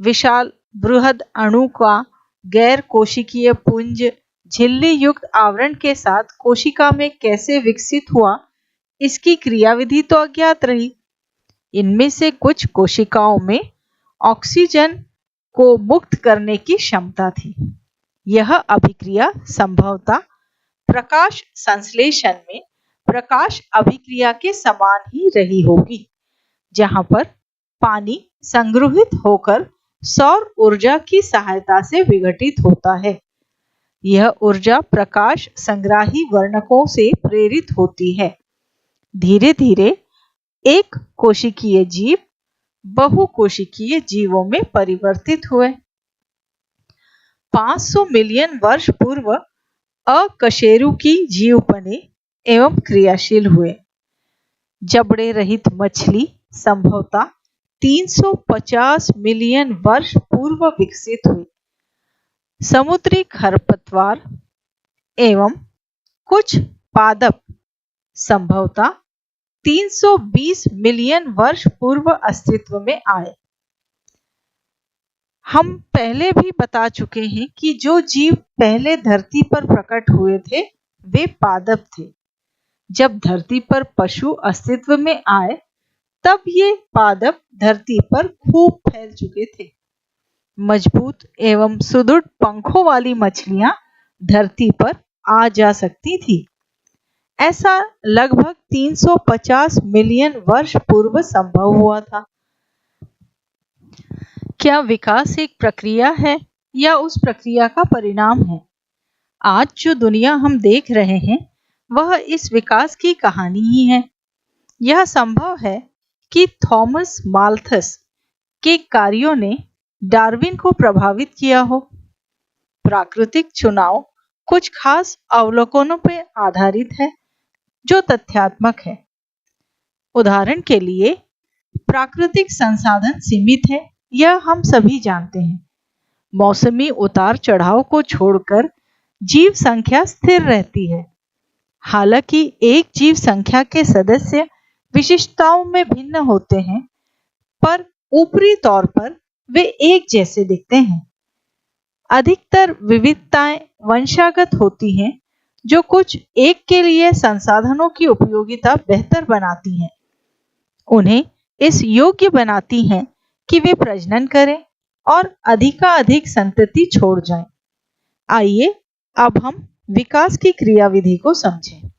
विशाल बृहद अणु का गैर कोशिकीय पुंज झिल्ली युक्त आवरण के साथ कोशिका में कैसे विकसित हुआ, इसकी क्रियाविधि तो अज्ञात रही। इनमें से कुछ कोशिकाओं में ऑक्सीजन को मुक्त करने की क्षमता थी। यह अभिक्रिया संभवतः प्रकाश संश्लेषण में प्रकाश अभिक्रिया के समान ही रही होगी, जहां पर पानी संग्रहित होकर सौर ऊर्जा की सहायता से विघटित होता है। यह ऊर्जा प्रकाश संग्राही वर्णकों से प्रेरित होती है। धीरे धीरे एक कोशिकीय जीव बहुकोशिकीय जीवों में परिवर्तित हुए। 500 मिलियन वर्ष पूर्व अकशेरुकी जीव बने एवं क्रियाशील हुए। जबड़े रहित मछली संभवतः 350 मिलियन वर्ष पूर्व विकसित हुई। समुद्री खरपतवार एवं कुछ पादप संभवतः 320 मिलियन वर्ष पूर्व अस्तित्व में आए। हम पहले भी बता चुके हैं कि जो जीव पहले धरती पर प्रकट हुए थे वे पादप थे। जब धरती पर पशु अस्तित्व में आए तब ये पादप धरती पर खूब फैल चुके थे। मजबूत एवं सुदृढ़ पंखों वाली मछलियां धरती पर आ जा सकती थी। ऐसा लगभग 350 मिलियन वर्ष पूर्व संभव हुआ था। क्या विकास एक प्रक्रिया है या उस प्रक्रिया का परिणाम है? आज जो दुनिया हम देख रहे हैं वह इस विकास की कहानी ही है। यह संभव है कि थॉमस माल्थस के कार्यों ने डार्विन को प्रभावित किया हो। प्राकृतिक चुनाव कुछ खास अवलोकनों पर आधारित है जो तथ्यात्मक है। उदाहरण के लिए, प्राकृतिक संसाधन सीमित है, यह हम सभी जानते हैं। मौसमी उतार चढ़ाव को छोड़कर जीव संख्या स्थिर रहती है। हालांकि एक जीव संख्या के सदस्य विशिष्टताओं में भिन्न होते हैं, पर ऊपरी तौर पर वे एक जैसे दिखते हैं। अधिकतर विविधताएं वंशागत होती हैं, जो कुछ एक के लिए संसाधनों की उपयोगिता बेहतर बनाती हैं। उन्हें इस योग्य बनाती हैं कि वे प्रजनन करें और अधिकाधिक संतति छोड़ जाएं। आइए अब हम विकास की क्रियाविधि को समझें।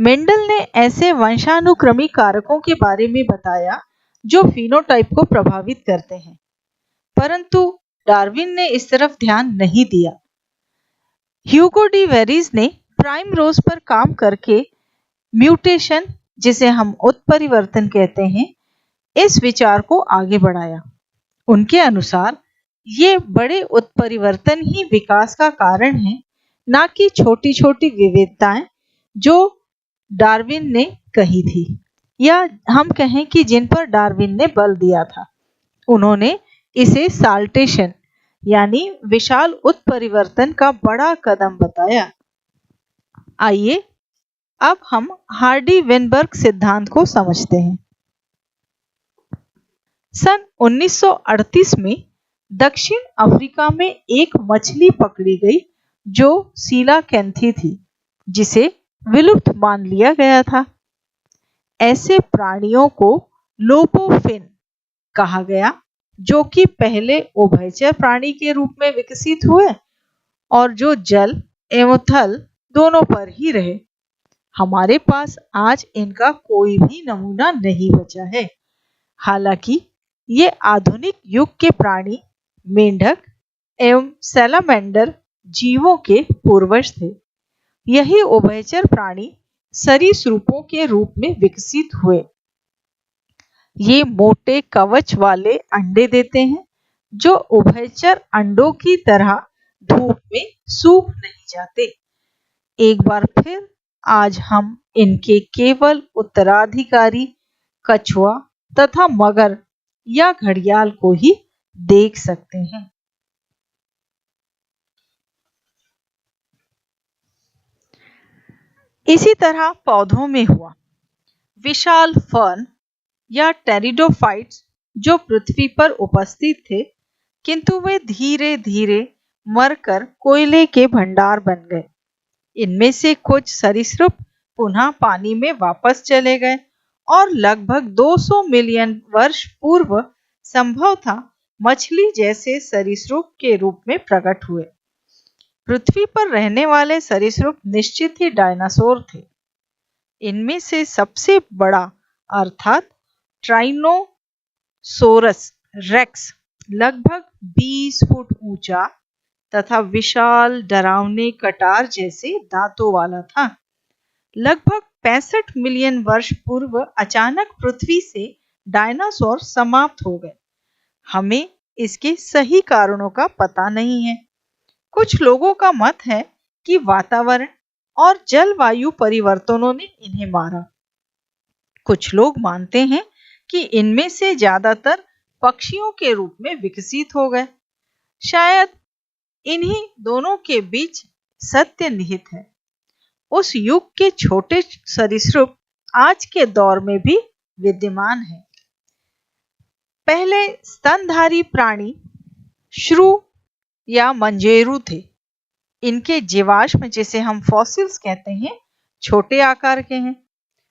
मेंडल ने ऐसे वंशानुक्रमी कारकों के बारे में बताया जो फिनोटाइप को प्रभावित करते हैं, परंतु डार्विन ने इस तरफ ध्यान नहीं दिया। ह्यूगो डी वेरीज ने प्राइम रोज पर काम करके म्यूटेशन, जिसे हम उत्परिवर्तन कहते हैं, इस विचार को आगे बढ़ाया। उनके अनुसार ये बड़े उत्परिवर्तन ही विकास का कारण है, ना कि छोटी छोटी विविधताएं जो डार्विन ने कही थी, या हम कहें कि जिन पर डार्विन ने बल दिया था। उन्होंने इसे साल्टेशन यानी विशाल उत्परिवर्तन का बड़ा कदम बताया। आइए अब हम हार्डी-वेनबर्ग सिद्धांत को समझते हैं। सन 1938 में दक्षिण अफ्रीका में एक मछली पकड़ी गई जो सीलाकैंथी थी, जिसे विलुप्त मान लिया गया था। ऐसे प्राणियों को लोपोफिन कहा गया, जो कि पहले उभयचर प्राणी के रूप में विकसित हुए और जो जल एवं थल दोनों पर ही रहे। हमारे पास आज इनका कोई भी नमूना नहीं बचा है। हालांकि ये आधुनिक युग के प्राणी मेंढक एवं सैलामेंडर जीवों के पूर्वज थे। यही उभयचर प्राणी सरीसृपों के रूप में विकसित हुए। ये मोटे कवच वाले अंडे देते हैं जो उभयचर अंडों की तरह धूप में सूख नहीं जाते। एक बार फिर आज हम इनके केवल उत्तराधिकारी कछुआ तथा मगर या घड़ियाल को ही देख सकते हैं। इसी तरह पौधों में हुआ। विशाल फर्न या टेरिडोफाइट्स जो पृथ्वी पर उपस्थित थे, किंतु वे धीरे धीरे मरकर कोयले के भंडार बन गए। इनमें से कुछ सरीसृप पुनः पानी में वापस चले गए और लगभग 200 मिलियन वर्ष पूर्व संभवतः मछली जैसे सरीसृप के रूप में प्रकट हुए। पृथ्वी पर रहने वाले सरीसृप निश्चित ही डायनासोर थे। इनमें से सबसे बड़ा अर्थात ट्राइनोसोरस रेक्स लगभग 20 फुट ऊंचा तथा विशाल डरावने कटार जैसे दांतों वाला था। लगभग 65 मिलियन वर्ष पूर्व अचानक पृथ्वी से डायनासोर समाप्त हो गए। हमें इसके सही कारणों का पता नहीं है। कुछ लोगों का मत है कि वातावरण और जलवायु परिवर्तनों ने इन्हें मारा। कुछ लोग मानते हैं कि इनमें से ज्यादातर पक्षियों के रूप में विकसित हो गए। शायद इन्हीं दोनों के बीच सत्य निहित है। उस युग के छोटे सरीसृप आज के दौर में भी विद्यमान है। पहले स्तनधारी प्राणी श्रू या मंजेरू थे। इनके जीवाश्म, जिसे हम फॉसिल्स कहते हैं, छोटे आकार के हैं।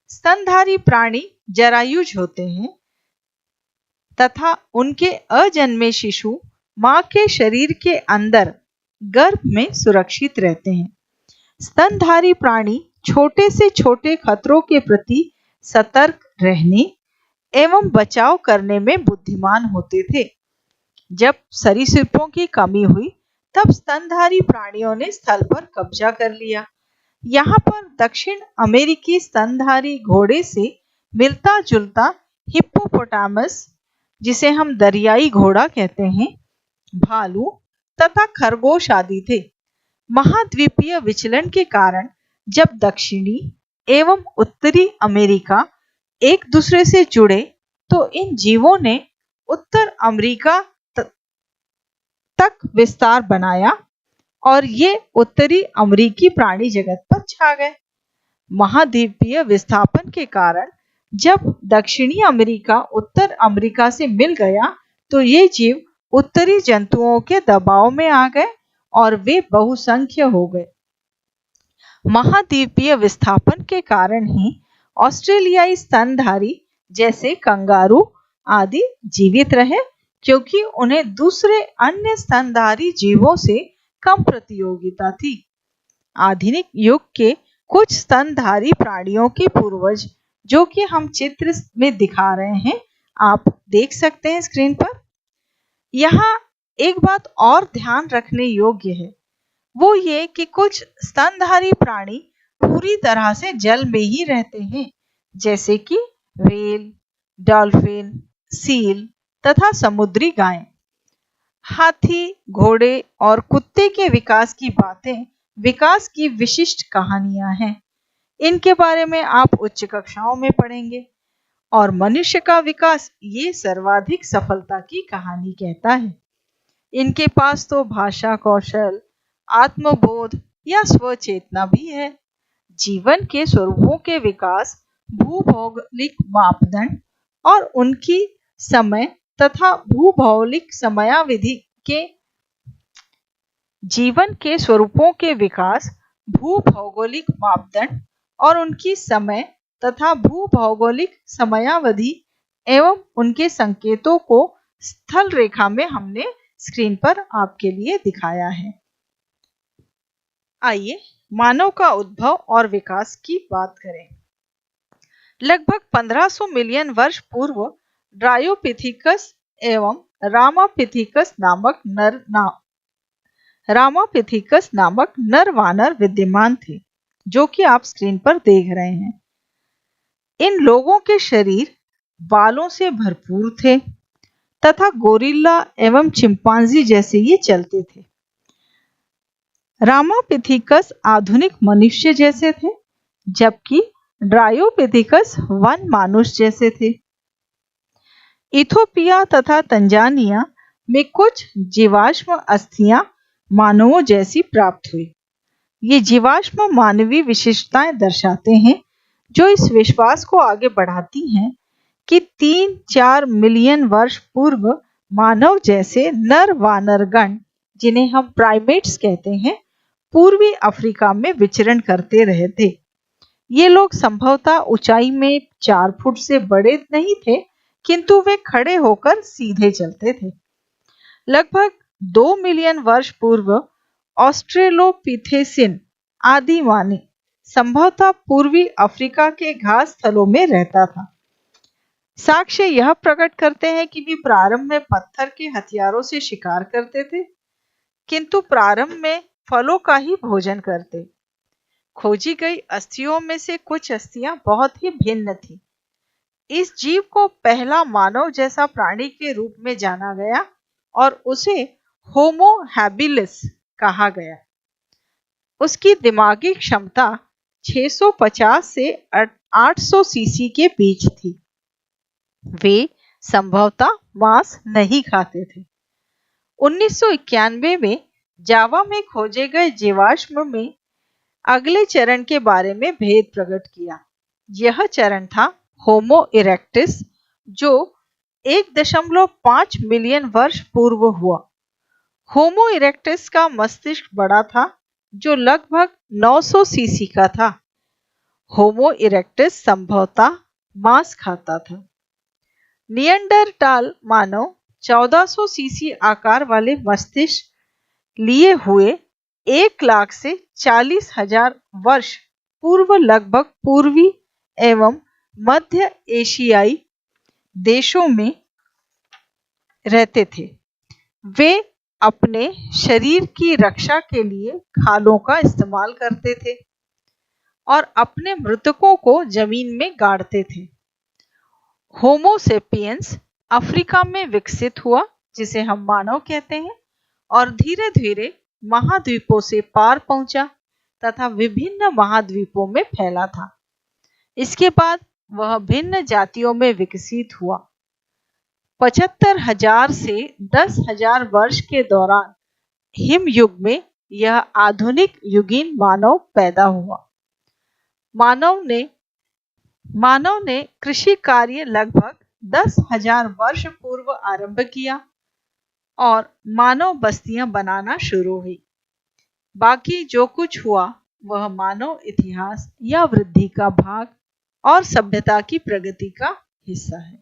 स्तनधारी प्राणी जरायुज होते हैं तथा उनके अजन्मे शिशु मां के शरीर के अंदर गर्भ में सुरक्षित रहते हैं। स्तनधारी प्राणी छोटे से छोटे खतरों के प्रति सतर्क रहने एवं बचाव करने में बुद्धिमान होते थे। जब सरीसृपों की कमी हुई तब स्तनधारी प्राणियों ने स्थल पर कब्जा कर लिया। यहाँ पर दक्षिण अमेरिकी स्तनधारी घोड़े से मिलता जुलता हिप्पोपोटामस, जिसे हम दरियाई घोड़ा कहते हैं, भालू तथा खरगोश आदि थे। महाद्वीपीय विचलन के कारण जब दक्षिणी एवं उत्तरी अमेरिका एक दूसरे से जुड़े तो इन जीवों ने उत्तर अमेरिका तक विस्तार बनाया और ये उत्तरी अमेरिकी प्राणी जगत पर छा गए। महाद्वीपीय विस्थापन के कारण जब दक्षिणी अमेरिका उत्तर अमेरिका से मिल गया तो ये जीव उत्तरी जंतुओं के दबाव में आ गए और वे बहुसंख्य हो गए। महाद्वीपीय विस्थापन के कारण ही ऑस्ट्रेलियाई स्तनधारी जैसे कंगारू आदि जीवित रहे, क्योंकि उन्हें दूसरे अन्य स्तनधारी जीवों से कम प्रतियोगिता थी। आधुनिक युग के कुछ स्तनधारी प्राणियों के पूर्वज, जो कि हम चित्र में दिखा रहे हैं, आप देख सकते हैं स्क्रीन पर। यहाँ एक बात और ध्यान रखने योग्य है, वो ये कि कुछ स्तनधारी प्राणी पूरी तरह से जल में ही रहते हैं, जैसे कि व्हेल, डॉल्फिन, सील तथा समुद्री गाय। हाथी, घोड़े और कुत्ते के विकास की बातें विकास की विशिष्ट कहानियां हैं। इनके बारे में आप उच्च कक्षाओं में पढ़ेंगे। और मनुष्य का विकास ये सर्वाधिक सफलता की कहानी कहता है। इनके पास तो भाषा कौशल, आत्मबोध या स्वचेतना भी है। जीवन के स्वरूपों के विकास, भूभौगोलिक मापदंड और उनकी समय तथा भूभौगोलिक समयावधि के जीवन के स्वरूपों के विकास, भूभौगोलिक मापदंड और उनकी समय तथा भूभौगोलिक समयावधि एवं उनके संकेतों को स्थल रेखा में हमने स्क्रीन पर आपके लिए दिखाया है। आइए मानव का उद्भव और विकास की बात करें। लगभग 1500 मिलियन वर्ष पूर्व ड्रायोपिथेकस एवं रामापिथिकस नामक नर वानर विद्यमान थे, जो कि आप स्क्रीन पर देख रहे हैं। इन लोगों के शरीर बालों से भरपूर थे तथा गोरिल्ला एवं चिंपांजी जैसे ये चलते थे। रामापिथिकस आधुनिक मनुष्य जैसे थे, जबकि ड्रायोपिथिकस वन मानुष जैसे थे। इथोपिया तथा तंजानिया में कुछ जीवाश्म अस्थियां मानवों जैसी प्राप्त हुई। ये जीवाश्म मानवीय विशेषताएं दर्शाते हैं, जो इस विश्वास को आगे बढ़ाती हैं कि 3-4 मिलियन वर्ष पूर्व मानव जैसे नर वानरगण, जिन्हें हम प्राइमेट्स कहते हैं, पूर्वी अफ्रीका में विचरण करते रहे थे। ये लोग संभवतः ऊंचाई में 4 फुट से बड़े नहीं थे, किंतु वे खड़े होकर सीधे चलते थे। लगभग 2 मिलियन वर्ष पूर्व ऑस्ट्रेलोपिथेसिन आदि मानव संभवतः पूर्वी अफ्रीका के घास स्थलों में रहता था। साक्ष्य यह प्रकट करते हैं कि वे प्रारंभ में पत्थर के हथियारों से शिकार करते थे, किंतु प्रारंभ में फलों का ही भोजन करते। खोजी गई अस्थियों में से कुछ अस्थियां बहुत ही भिन्न थी। इस जीव को पहला मानव जैसा प्राणी के रूप में जाना गया और उसे होमो हैबिलिस कहा गया। उसकी दिमागी क्षमता 650 से 800 सीसी के बीच थी। वे संभवतः मांस नहीं खाते थे। 1991 में जावा में खोजे गए जीवाश्म में अगले चरण के बारे में भेद प्रकट किया। यह चरण था होमो इरेक्टिस, जो 1.5 मिलियन वर्ष पूर्व हुआ। होमो इरेक्टिस का मस्तिष्क बड़ा था, जो लगभग 900 सीसी का था। होमो इरेक्टिस संभवतः मांस खाता था। निएंडरटाल मानव 1400 सीसी आकार वाले मस्तिष्क लिए हुए 1 लाख से 40,000 वर्ष पूर्व लगभग पूर्वी एवं मध्य एशियाई देशों में रहते थे। वे अपने शरीर की रक्षा के लिए खालों का इस्तेमाल करते थे और अपने मृतकों को जमीन में गाड़ते थे। होमो सेपियंस अफ्रीका में विकसित हुआ, जिसे हम मानव कहते हैं, और धीरे धीरे महाद्वीपों से पार पहुंचा तथा विभिन्न महाद्वीपों में फैला था। इसके बाद वह भिन्न जातियों में विकसित हुआ। 75,000 से 10,000 वर्ष के दौरान हिम युग में यह आधुनिक युगीन मानव पैदा हुआ। मानव ने कृषि कार्य लगभग 10,000 वर्ष पूर्व आरंभ किया और मानव बस्तियां बनाना शुरू हुई। बाकी जो कुछ हुआ वह मानव इतिहास या वृद्धि का भाग और सभ्यता की प्रगति का हिस्सा है।